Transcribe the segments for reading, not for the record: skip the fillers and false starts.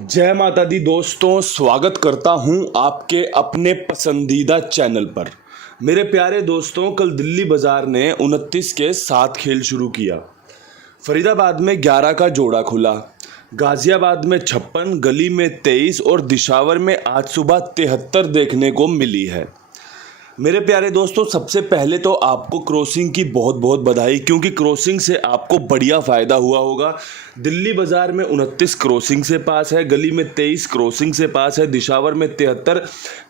जय माता दी दोस्तों, स्वागत करता हूं आपके अपने पसंदीदा चैनल पर। मेरे प्यारे दोस्तों, कल दिल्ली बाजार ने 29 के 7 खेल शुरू किया। फरीदाबाद में 11 का जोड़ा खुला, गाजियाबाद में 56, गली में 23 और दिशावर में आज सुबह 73 देखने को मिली है। मेरे प्यारे दोस्तों, सबसे पहले तो आपको क्रॉसिंग की बहुत बहुत बधाई, क्योंकि क्रॉसिंग से आपको बढ़िया फ़ायदा हुआ होगा। दिल्ली बाज़ार में 29 क्रॉसिंग से पास है, गली में 23 क्रॉसिंग से पास है, दिशावर में 73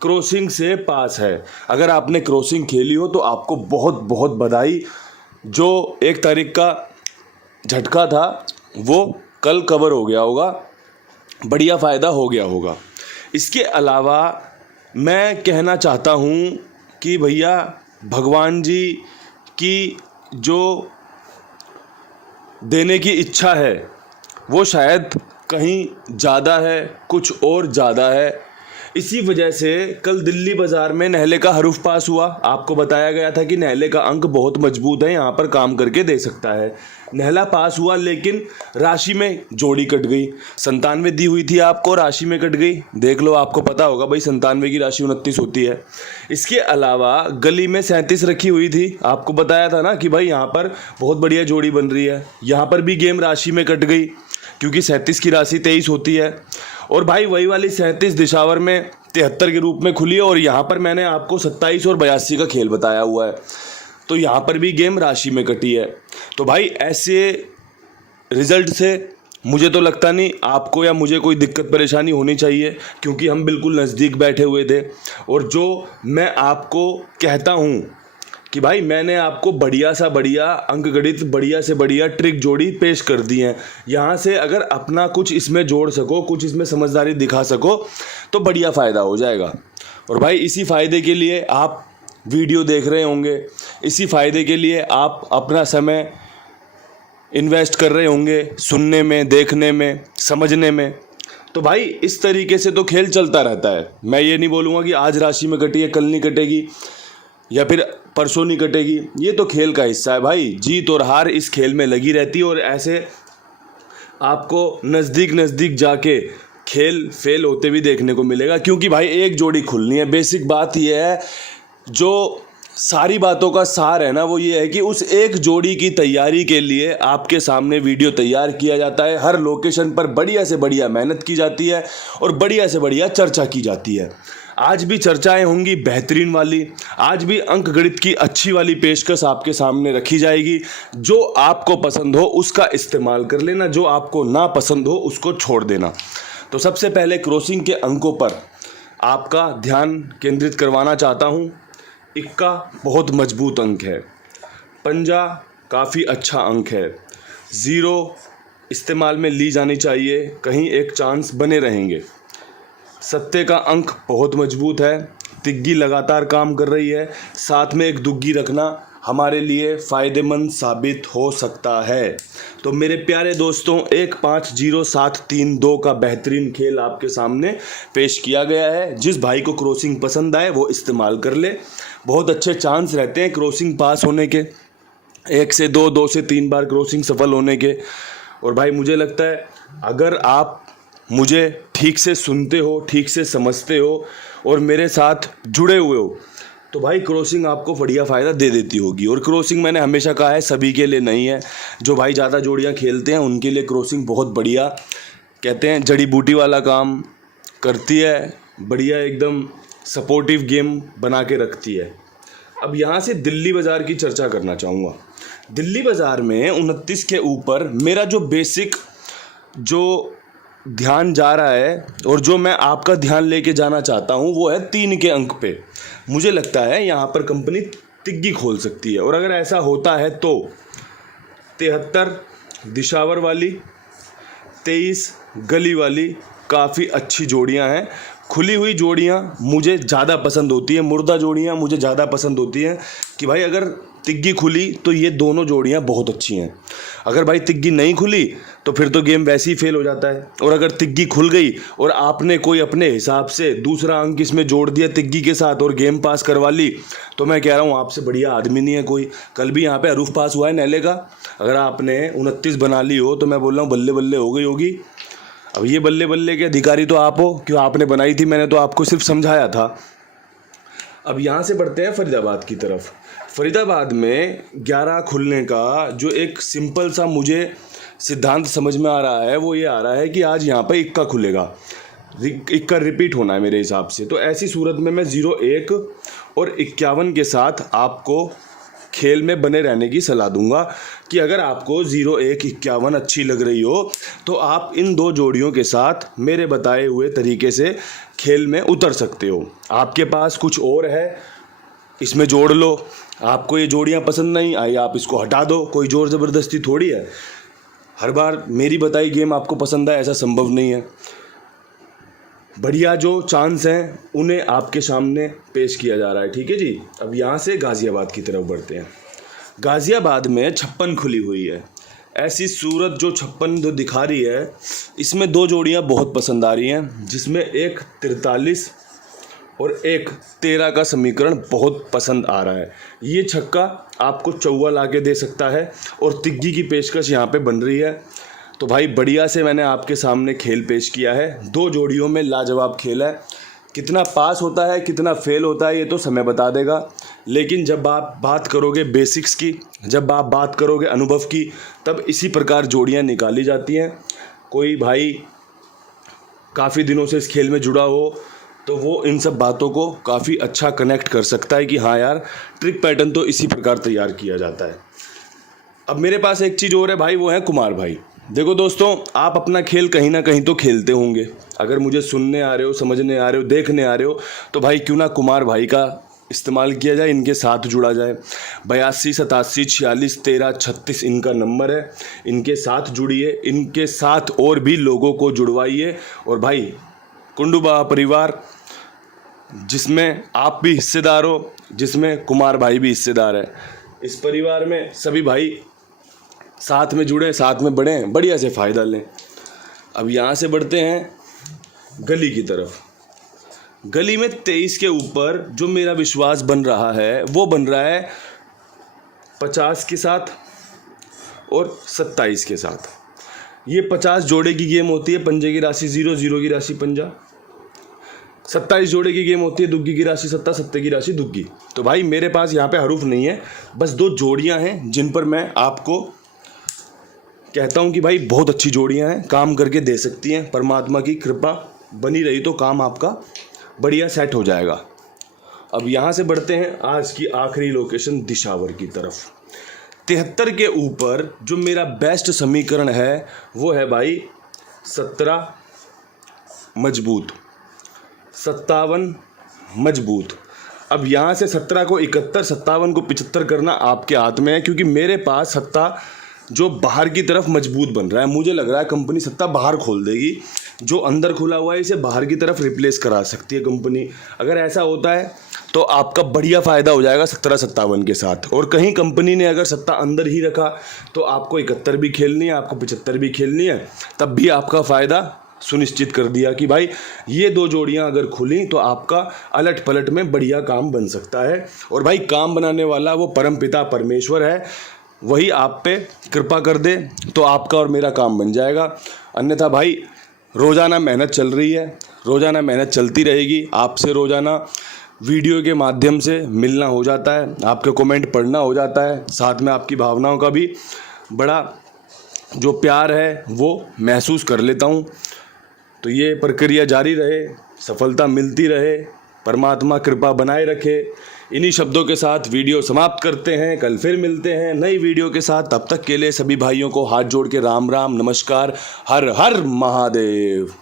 क्रॉसिंग से पास है। अगर आपने क्रॉसिंग खेली हो तो आपको बहुत बहुत बधाई। जो 1 तारीख का झटका था वो कल कवर हो गया होगा, बढ़िया फ़ायदा हो गया होगा। इसके अलावा मैं कहना चाहता हूँ कि भैया, भगवान जी की जो देने की इच्छा है वो शायद कहीं ज़्यादा है, कुछ और ज़्यादा है। इसी वजह से कल दिल्ली बाज़ार में नेहले का हरूफ पास हुआ। आपको बताया गया था कि नेहले का अंक बहुत मजबूत है, यहाँ पर काम करके दे सकता है। नेहला पास हुआ, लेकिन राशि में जोड़ी कट गई। 97 दी हुई थी आपको, राशि में कट गई। देख लो, आपको पता होगा भाई, 97 की राशि 29 होती है। इसके अलावा गली में 37 रखी हुई थी। आपको बताया था ना कि भाई यहाँ पर बहुत बढ़िया जोड़ी बन रही है। यहाँ पर भी गेम राशि में कट गई, क्योंकि 37 की राशि 23 होती है। और भाई वही वाली 37 दिशावर में 73 के रूप में खुली है। और यहाँ पर मैंने आपको 27 और 82 का खेल बताया हुआ है, तो यहाँ पर भी गेम राशि में कटी है। तो भाई ऐसे रिजल्ट से मुझे तो लगता नहीं आपको या मुझे कोई दिक्कत परेशानी होनी चाहिए, क्योंकि हम बिल्कुल नज़दीक बैठे हुए थे। और जो मैं आपको कहता हूँ कि भाई, मैंने आपको बढ़िया सा बढ़िया अंकगणित, बढ़िया से बढ़िया ट्रिक जोड़ी पेश कर दी हैं। यहाँ से अगर अपना कुछ इसमें जोड़ सको, कुछ इसमें समझदारी दिखा सको, तो बढ़िया फ़ायदा हो जाएगा। और भाई इसी फ़ायदे के लिए आप वीडियो देख रहे होंगे, इसी फ़ायदे के लिए आप अपना समय इन्वेस्ट कर रहे होंगे, सुनने में, देखने में, समझने में। तो भाई इस तरीके से तो खेल चलता रहता है। मैं ये नहीं बोलूँगा कि आज राशि में कटी है, कल नहीं कटेगी, या फिर परसों नहीं कटेगी। ये तो खेल का हिस्सा है भाई, जीत और हार इस खेल में लगी रहती है। और ऐसे आपको नज़दीक नज़दीक जाके खेल फेल होते भी देखने को मिलेगा, क्योंकि भाई एक जोड़ी खुलनी है। बेसिक बात यह है, जो सारी बातों का सार है ना, वो ये है कि उस एक जोड़ी की तैयारी के लिए आपके सामने वीडियो तैयार किया जाता है। हर लोकेशन पर बढ़िया से बढ़िया मेहनत की जाती है और बढ़िया से बढ़िया चर्चा की जाती है। आज भी चर्चाएं होंगी बेहतरीन वाली, आज भी अंक गणित की अच्छी वाली पेशकश आपके सामने रखी जाएगी। जो आपको पसंद हो उसका इस्तेमाल कर लेना, जो आपको ना पसंद हो उसको छोड़ देना। तो सबसे पहले क्रॉसिंग के अंकों पर आपका ध्यान केंद्रित करवाना चाहता हूँ। इक्का बहुत मजबूत अंक है, पंजा काफ़ी अच्छा अंक है, ज़ीरो इस्तेमाल में ली जानी चाहिए, कहीं एक चांस बने रहेंगे। सत्ते का अंक बहुत मजबूत है, तिग्गी लगातार काम कर रही है, साथ में एक दुग्गी रखना हमारे लिए फ़ायदेमंद साबित हो सकता है। तो मेरे प्यारे दोस्तों, 1-5-0-7-3-2 का बेहतरीन खेल आपके सामने पेश किया गया है। जिस भाई को क्रॉसिंग पसंद आए वो इस्तेमाल कर ले। बहुत अच्छे चांस रहते हैं क्रॉसिंग पास होने के, 1 से 2, 2 से 3 बार क्रॉसिंग सफल होने के। और भाई मुझे लगता है, अगर आप मुझे ठीक से सुनते हो, ठीक से समझते हो और मेरे साथ जुड़े हुए हो, तो भाई क्रॉसिंग आपको बढ़िया फ़ायदा दे देती होगी। और क्रॉसिंग मैंने हमेशा कहा है, सभी के लिए नहीं है। जो भाई ज़्यादा जोड़ियाँ खेलते हैं उनके लिए क्रॉसिंग बहुत बढ़िया, कहते हैं जड़ी बूटी वाला काम करती है, बढ़िया एकदम सपोर्टिव गेम बना के रखती है। अब यहाँ से दिल्ली बाज़ार की चर्चा करना चाहूँगा। दिल्ली बाज़ार में 29 के ऊपर मेरा जो बेसिक जो ध्यान जा रहा है और जो मैं आपका ध्यान लेके जाना चाहता हूँ, वो है 3 के अंक पे। मुझे लगता है यहाँ पर कंपनी तिग्गी खोल सकती है। और अगर ऐसा होता है तो 73 दिशावर वाली, 23 गली वाली काफ़ी अच्छी जोड़ियाँ हैं। खुली हुई जोड़ियाँ मुझे ज़्यादा पसंद होती है, मुर्दा जोड़ियाँ मुझे ज़्यादा पसंद होती हैं। कि भाई अगर तिग्गी खुली तो ये दोनों जोड़ियाँ बहुत अच्छी हैं। अगर भाई तिग्गी नहीं खुली तो फिर तो गेम वैसे ही फेल हो जाता है। और अगर तिग्गी खुल गई और आपने कोई अपने हिसाब से दूसरा अंक इसमें जोड़ दिया तिग्गी के साथ और गेम पास करवा ली, तो मैं कह रहा हूँ आपसे बढ़िया आदमी नहीं है कोई। कल भी यहाँ पे हरूफ पास हुआ है नेहले का। अगर आपने 29 बना ली हो तो मैं बोल रहा हूँ बल्ले बल्ले हो गई होगी। अब ये बल्ले बल्ले के अधिकारी तो आप हो, क्यों आपने बनाई थी, मैंने तो आपको सिर्फ समझाया था। अब यहाँ से बढ़ते हैं फरीदाबाद की तरफ। फरीदाबाद में 11 खुलने का जो एक सिंपल सा मुझे सिद्धांत समझ में आ रहा है वो ये आ रहा है कि आज यहाँ पर इक्का खुलेगा, इक्का रिपीट होना है मेरे हिसाब से। तो ऐसी सूरत में मैं 01 और 51 के साथ आपको खेल में बने रहने की सलाह दूंगा कि अगर आपको 01 51 अच्छी लग रही हो तो आप इन दो जोड़ियों के साथ मेरे बताए हुए तरीके से खेल में उतर सकते हो। आपके पास कुछ और है, इसमें जोड़ लो। आपको ये जोड़ियां पसंद नहीं आई, आप इसको हटा दो, कोई जोर ज़बरदस्ती थोड़ी है। हर बार मेरी बताई गेम आपको पसंद आए ऐसा संभव नहीं है। बढ़िया जो चांस हैं उन्हें आपके सामने पेश किया जा रहा है, ठीक है जी। अब यहाँ से गाज़ियाबाद की तरफ बढ़ते हैं। गाज़ियाबाद में 56 खुली हुई है। ऐसी सूरत जो 56 जो दिखा रही है, इसमें दो जोड़ियाँ बहुत पसंद आ रही हैं, जिसमें एक 43 और एक 13 का समीकरण बहुत पसंद आ रहा है। ये छक्का आपको चौवा ला के दे सकता है और तिग्गी की पेशकश यहाँ पे बन रही है। तो भाई बढ़िया से मैंने आपके सामने खेल पेश किया है। दो जोड़ियों में लाजवाब खेल है। कितना पास होता है कितना फेल होता है ये तो समय बता देगा, लेकिन जब आप बात करोगे बेसिक्स की, जब आप बात करोगे अनुभव की, तब इसी प्रकार जोड़ियाँ निकाली जाती हैं। कोई भाई काफ़ी दिनों से इस खेल में जुड़ा हो तो वो इन सब बातों को काफ़ी अच्छा कनेक्ट कर सकता है कि हाँ यार, ट्रिक पैटर्न तो इसी प्रकार तैयार किया जाता है। अब मेरे पास एक चीज़ और है भाई, वो है कुमार भाई। देखो दोस्तों, आप अपना खेल कहीं ना कहीं तो खेलते होंगे। अगर मुझे सुनने आ रहे हो, समझने आ रहे हो, देखने आ रहे हो, तो भाई क्यों ना कुमार भाई का इस्तेमाल किया जाए, इनके साथ जुड़ा जाए। 82 87 46 13 36 इनका नंबर है। इनके साथ जुड़िए, इनके साथ और भी लोगों को जुड़वाइए। और भाई कुंडूबा परिवार, जिसमें आप भी हिस्सेदार हो, जिसमें कुमार भाई भी हिस्सेदार है, इस परिवार में सभी भाई साथ में जुड़ें, साथ में बढ़ें, बढ़िया से फ़ायदा लें। अब यहाँ से बढ़ते हैं गली की तरफ। गली में 23 के ऊपर जो मेरा विश्वास बन रहा है वो बन रहा है 50 के साथ और 27 के साथ। ये 50 जोड़े की गेम होती है, पंजे की राशि 0, 0 की राशि पंजा। 27 जोड़े की गेम होती है, दुग्गी की राशि सत्ता, सत्ते की राशि दुग्गी। तो भाई मेरे पास यहाँ पे हरूफ नहीं है, बस दो जोड़ियाँ हैं जिन पर मैं आपको कहता हूँ कि भाई बहुत अच्छी जोड़ियाँ हैं, काम करके दे सकती हैं। परमात्मा की कृपा बनी रही तो काम आपका बढ़िया सेट हो जाएगा। अब यहाँ से बढ़ते हैं आज की आखिरी लोकेशन दिशावर की तरफ। 73 के ऊपर जो मेरा बेस्ट समीकरण है वो है भाई 17 मजबूत, 57 मजबूत। अब यहाँ से 17 को 71, 57 को 75 करना आपके हाथ में है, क्योंकि मेरे पास सत्ता जो बाहर की तरफ मजबूत बन रहा है, मुझे लग रहा है कंपनी सत्ता बाहर खोल देगी। जो अंदर खुला हुआ है इसे बाहर की तरफ रिप्लेस करा सकती है कंपनी। अगर ऐसा होता है तो आपका बढ़िया फ़ायदा हो जाएगा 17 57 के साथ। और कहीं कंपनी ने अगर सत्ता अंदर ही रखा तो आपको 71 भी खेलनी है, आपको 75 भी खेलनी है, तब भी आपका फ़ायदा सुनिश्चित कर दिया कि भाई ये दो जोड़ियां अगर खुली तो आपका अलट पलट में बढ़िया काम बन सकता है। और भाई काम बनाने वाला वो परमपिता परमेश्वर है, वही आप पे कृपा कर दे तो आपका और मेरा काम बन जाएगा। अन्यथा भाई रोज़ाना मेहनत चल रही है, रोज़ाना मेहनत चलती रहेगी। आपसे रोज़ाना वीडियो के माध्यम से मिलना हो जाता है, आपके कमेंट पढ़ना हो जाता है, साथ में आपकी भावनाओं का भी बड़ा जो प्यार है वो महसूस कर लेता हूँ। तो ये प्रक्रिया जारी रहे, सफलता मिलती रहे, परमात्मा कृपा बनाए रखे। इन्हीं शब्दों के साथ वीडियो समाप्त करते हैं। कल फिर मिलते हैं नई वीडियो के साथ। तब तक के लिए सभी भाइयों को हाथ जोड़ के राम राम, नमस्कार, हर हर महादेव।